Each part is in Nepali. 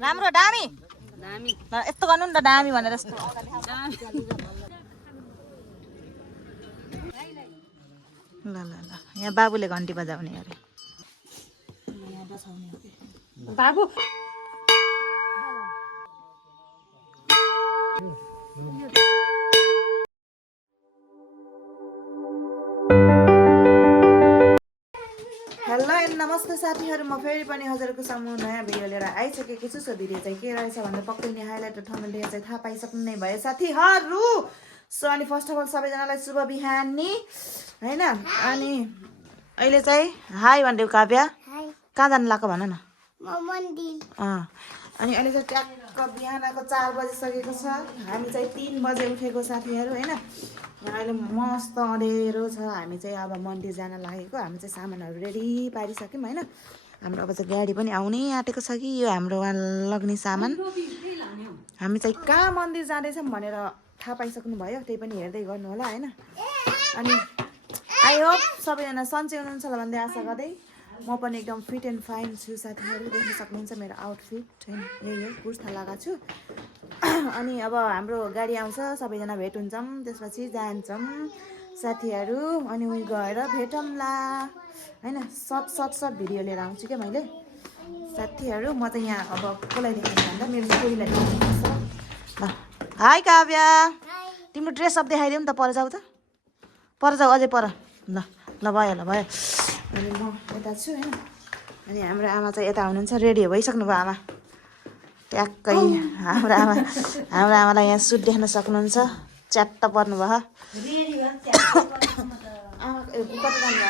राम्रो दामी दामी यस्तो गर्नु नि त दामी भनेर यस्तो ल ल ल यहाँ बाबुले घन्टी बजाउने अरे बाबु हेलो एन्ड नमस्ते साथीहरू म फेरि पनि हजुरको सामु नयाँ भिडियो लिएर आइसकेको छु सो भिडियो चाहिँ के रहेछ भन्दा पक्कै नै हाइलाइट र थम्बनेल चाहिँ थाहा पाइसक्नु नै भयो साथीहरू सो अनि फर्स्ट अफ अल सबैजनालाई शुभ बिहानी हैन अनि अहिले चाहिँ हाई भन्देऊ काव्य कहाँ जानु लाग्यो भन न अनि अहिले चाहिँ ट्याक्क बिहानको 4 बजिसकेको छ हामी चाहिँ 3 बजे उठेको साथीहरू हैन अहिले मस्त अँधेरो छ हामी चाहिँ अब मन्दिर जान लागेको हामी चाहिँ सामानहरू रेडी पारिसक्यौँ हैन हाम्रो अब चाहिँ गाडी पनि आउनै आँटेको छ कि यो हाम्रो लग्ने सामान हामी चाहिँ कहाँ मन्दिर जाँदैछौँ भनेर थाहा पाइसक्नु भयो त्यही पनि हेर्दै गर्नु होला हैन अनि आई होप सबैजना सन्चै हुनुहुन्छ होला भन्दै आशा गर्दै म पनि एकदम फिट एन्ड फाइन छु साथीहरू देख्न सक्नुहुन्छ मेरो आउटफिट हैन यही हो कुर्ता लगाएको छु अनि अब हाम्रो गाडी आउँछ सबैजना भेट हुन्छौँ त्यसपछि जान्छौँ साथीहरू अनि उही गएर भेटौँला हैन सर्ट भिडियो लिएर आउँछु क्या मैले साथीहरू म चाहिँ यहाँ अब कसलाई देखाउनु भन्दा मेरो छोरीलाई देखाउनुपर्छ ल हाई काव्य तिम्रो ड्रेस अप देखाइदेऊ नि त पर जाऊ त पर जाऊ अझै पर ल ल भयो अनि म यता छु हैन अनि हाम्रो आमा चाहिँ यता हुनुहुन्छ रेडी भइसक्नु भयो आमा ट्याक्कै हाम्रो आमालाई यहाँ सुट देख्न सक्नुहुन्छ च्याट्ट पर्नु भयो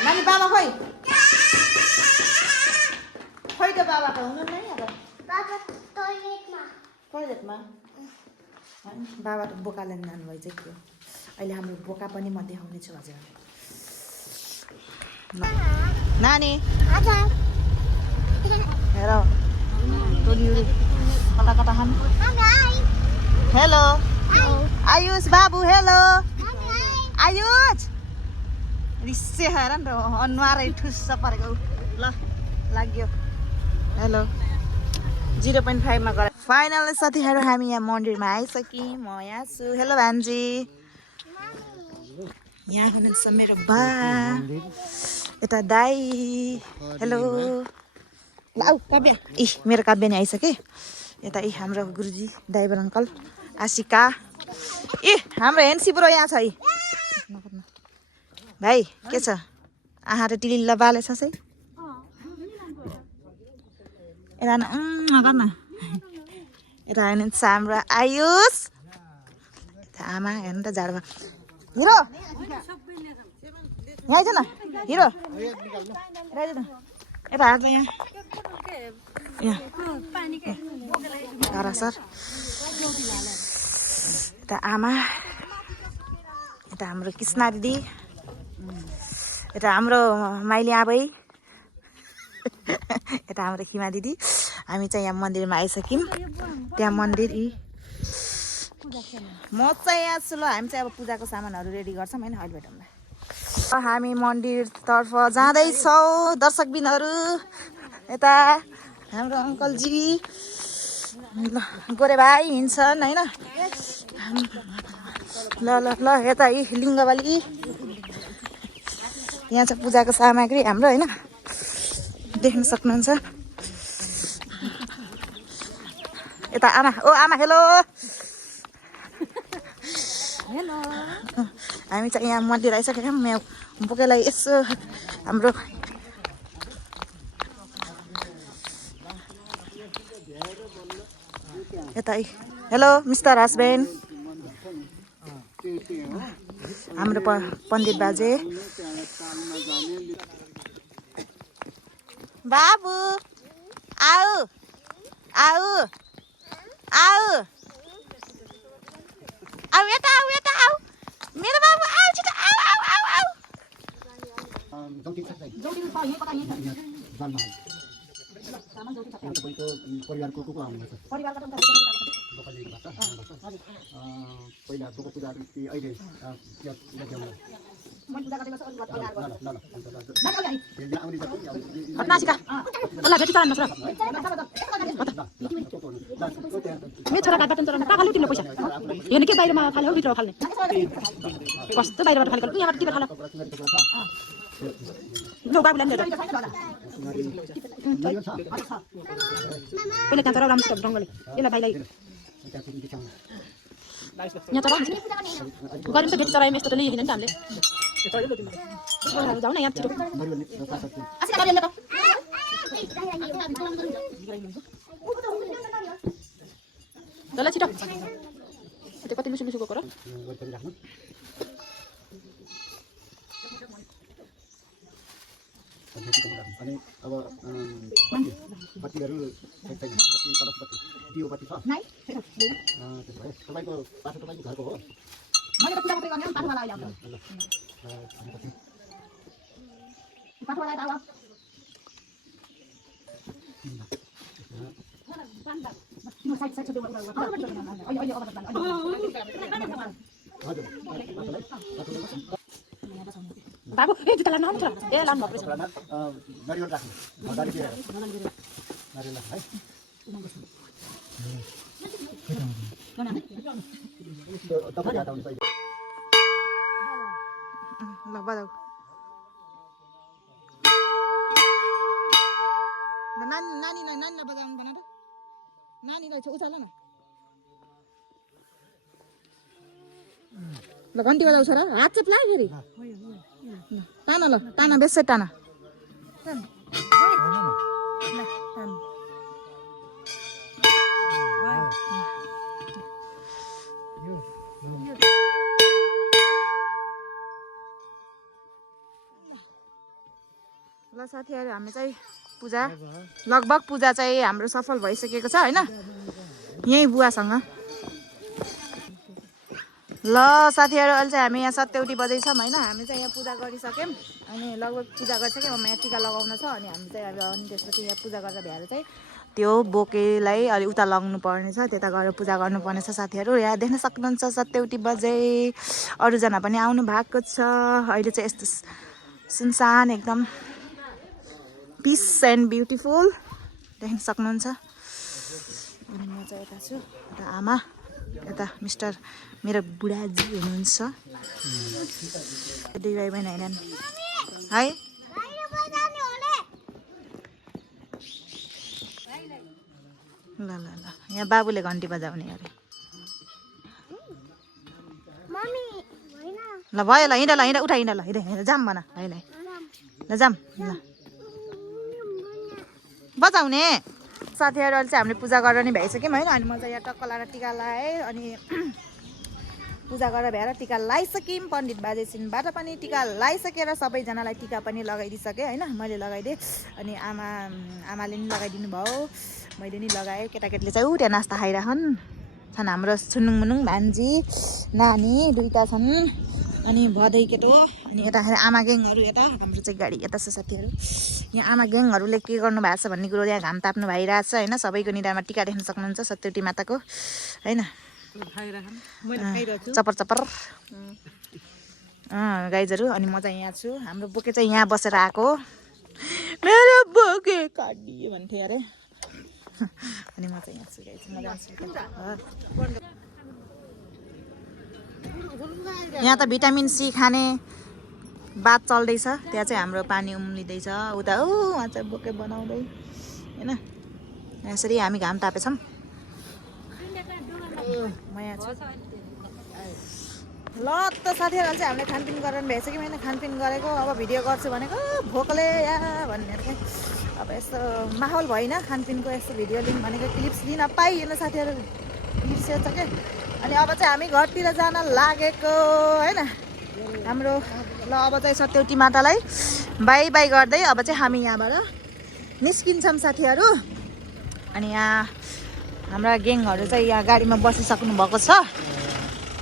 नानी बाबा खोइ त बाबा त हुनु नै अब टोइलेटमा बाबा त बोकाले नानु भइसक्यो अहिले हाम्रो बोका पनि म देखाउने छु हजुरलाई नानी हेर टोलीहरू कता कता खानु हेलो आयुष बाबु हेलो आयुष रिसे खाएर नि त अनुहारै ठुस्स परेको ल लाग्यो हेलो 0.5 मा गरे फाइनली साथीहरू हामी यहाँ मन्दिरमा आइसक्यौँ म यहाँ छु हेलो भान्जी यहाँ हुनुहुन्छ मेरो बा यता दाई हेलो आऊ काव्य मेरो काव्य नि आइसके यता हाम्रो गुरुजी ड्राइभर अङ्कल आशिका हाम्रो हेन्सी ब्रो यहाँ छ है भाइ के छ आहा र टिलिल्ला बाले छ है यता गर्न यता हुनुहुन्छ हाम्रो आयुष यता आमा हेर्नु त झाडमा हिरो यहाँ आइज न हिरो यता हात यहाँ सर यता आमा यता हाम्रो कृष्णा दिदी यता हाम्रो माइली आबै यता हाम्रो हिमा दिदी हामी चाहिँ यहाँ मन्दिरमा आइसक्यौँ त्यहाँ मन्दिर म चाहिँ यहाँ छु ल हामी चाहिँ अब पूजाको सामानहरू रेडी गर्छौँ होइन अहिले भेटौँला हामी मन्दिरतर्फ जाँदैछौँ दर्शकबिनहरू यता हाम्रो अङ्कलजी गोरे भाइ हिँड्छन् होइन ल ल ल यता लिङ्गवाली यहाँ छ पूजाको सामग्री हाम्रो होइन देख्न सक्नुहुन्छ यता आमा ओ आमा हेलो हामी चाहिँ यहाँ मन्दिर आइसकेका छौँ म्याउ बोकेलाई यसो हाम्रो यता हेलो मिस्टर हस्बेन्ड हाम्रो पण्डित बाजे बाबु आऊ आऊ आऊ आऊ यता आऊ मेरो बाबु आउँछ त आऊ आऊ आऊ आऊ परिवारको को आउनुहुन्छ पहिला पूजा अहिले नासिका ल भेटी चलान नसर मेरो छोरा घाटबाट चलाउनु कहाँ खालु तिम्रो पैसा हेर्ने के बाहिरमा खाले हो भित्र खाल्ने कस्तो बाहिरबाट खाले यहाँबाट टिपेर खाल ल बाबुलाई लिएर पहिले त्यहाँ तर राम्रो ढङ्गले यसलाई भाइलाई यहाँ चलाउनु गऱ्यौँ त भेटी चलायौँ यस्तो त लेखिँदैन नि हामीले जाउँ न यहाँ छिटो ल छिटो त्यो कति लुसु लुसु गएको र अनि अब बत्तीहरू दियो बत्ती छ तपाईँको पाठो तपाईँको घरको हो मैले त पूजा मात्रै गर्ने पाठवाला अहिले आउँछ पाठवाला त अब तिम्रो साइड साइड अहिले बाबु ए जुत्ता लानु आउँछ ए लानु भएको रहेछ नरिवल राख्नु नरिवल है ल बजाऊ नानीलाई बजाउनु भन त नानीलाई उचाल न ल घन्टी बजाउँछ र हात चाहिँ पुलायो फेरि ताना ल ताना बेसै ताना ल साथीहरू हामी चाहिँ पूजा लगभग पूजा चाहिँ हाम्रो सफल भइसकेको छ होइन यहीँ बुवासँग ल साथीहरू अहिले चाहिँ हामी यहाँ सत्यौटी बजाइछौँ होइन हामी चाहिँ यहाँ पूजा गरिसक्यौँ अनि लगभग पूजा गरिसक्यौँ अब यहाँ टिका लगाउन छ अनि हामी चाहिँ अब अनि त्यसपछि यहाँ पूजा गरेर भ्याएर चाहिँ त्यो बोकेलाई अलि उता लग्नु पर्ने छ त्यता गएर पूजा गर्नुपर्ने छ साथीहरू यहाँ देख्न सक्नुहुन्छ सत्यौटी बजाइ अरूजना पनि आउनु भएको छ अहिले चाहिँ यस्तो सुनसान एकदम पिस एन्ड ब्युटिफुल देख्न सक्नुहुन्छ अनि म चाहिँ यता छु यता आमा यता मिस्टर मेरो बुढाजी हुनुहुन्छ दुई भाइ बहिनी होइन है ल ल ल यहाँ बाबुले घन्टी बजाउने अरे ल भयो ल हिँड उठा हिँड ल हिँड जाम भन भाइलाई ल जाम ल बजाउने साथीहरू अहिले चाहिँ हामीले पूजा गरेर नि भ्याइसक्यौँ होइन अनि म चाहिँ यहाँ टक्क लाएर टिका लगाएँ अनि पूजा गरेर भ्याएर टिका लगाइसक्यौँ पण्डित बाजेसिनबाट पनि टिका लगाइसकेर सबैजनालाई टिका पनि लगाइदिइसकेँ होइन मैले लगाइदिएँ अनि आमाले नि लगाइदिनु भयो मैले नि लगाएँ केटाकेटीले चाहिँ त्यहाँ नास्ता खाइरहन् छन् हाम्रो छुनुङ मुनुङ भान्जी नानी दुईवटा छन् अनि भदै केटो अनि यता आमा ग्याङहरू यता हाम्रो चाहिँ गाडी यता छ साथीहरू यहाँ आमा ग्याङहरूले के गर्नु भएको छ भन्ने कुरो यहाँ घाम ताप्नु भइरहेको छ होइन सबैको निधारमा टिका देख्न सक्नुहुन्छ सत्यवती माताको होइन चपर चपर गाइजहरू अनि म चाहिँ यहाँ छु हाम्रो बोके चाहिँ यहाँ बसेर आएको मेरो बोके काटियो भन्थ्यो अरे अनि म चाहिँ यहाँ छु गाइज म जान्छु यहाँ त भिटामिन सी खाने बात चल्दैछ त्यहाँ चाहिँ हाम्रो पानी उम्लिँदैछ उता उहाँ चाहिँ बोके बनाउँदै होइन यसरी हामी घाम तापेछौँ म यहाँ छु ल त साथीहरू चाहिँ हामीले खानपिन गरेर भ्याइसक्यौँ होइन खानपिन गरेको अब भिडियो गर्छु भनेको भोकले या भन्ने चाहिँ अब यस्तो माहौल भएन खानपिनको यस्तो भिडियो लिउँ भनेको क्लिप्स लिन पाइएन साथीहरू बिर्सिएछ क्या अनि अब चाहिँ हामी घरतिर जान लागेको होइन हाम्रो ल अब चाहिँ सत्यवती मातालाई बाई बाई गर्दै अब चाहिँ हामी यहाँबाट निस्किन्छौँ साथीहरू अनि यहाँ हाम्रा ग्याङहरू चाहिँ यहाँ गाडीमा बसिसक्नु भएको छ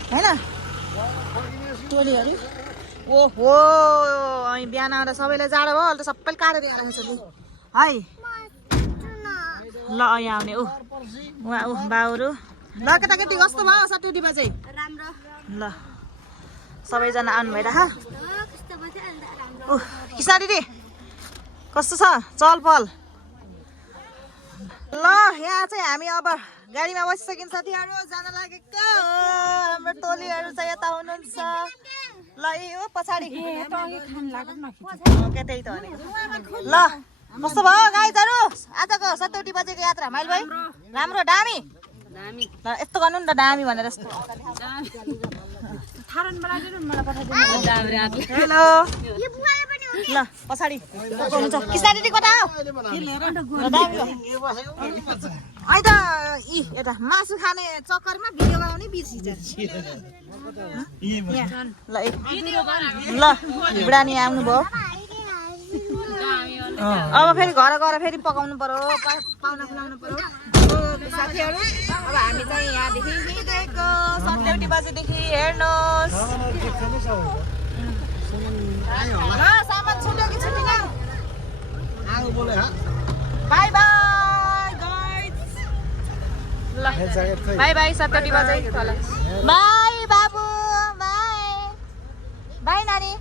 होइन टोलीहरू ओहो अनि बिहान आउँदा सबैलाई जाडो भयो अहिले त सबैले काटेर आएको छ है ल यहाँ आउने उहाँ बाउहरू ल केटाकेटी कस्तो भयो सत्यवतीमा चाहिँ राम्रो ल सबैजना आउनु भइरह कृष्ण दिदी कस्तो छ चलपल ल यहाँ चाहिँ हामी अब गाडीमा बसिसकिन्छ साथीहरू जान लागेको हाम्रो टोलीहरू चाहिँ यता हुनुहुन्छ ल यो पछाडि त्यही त ल कस्तो भयो गाइजहरू आजको 7 बजेको यात्रा माइल भाइ राम्रो दामी ल यस्तो गर्नु नि त दामी भनेर यस्तो हेलो ल पछाडि कृष्ण दिदी कता हो अहिले त यता मासु खाने चक्करमा भिडियो बनाउने बिर्सिन्छ ल ल बुढानी आउनुभयो अब फेरि घर गएर फेरि पकाउनु पर्यो पाहुना खुलाउनु पर्यो साथीहरू अब हामी चाहिँ यहाँदेखि हिँडेको 7 बजेदेखि हेर्नुहोस् सामान छुट्यो कि छुट्टिन बाई बाई गाइस ल बाई बाई 7 बजे बाई बाबु बाई बाई नानी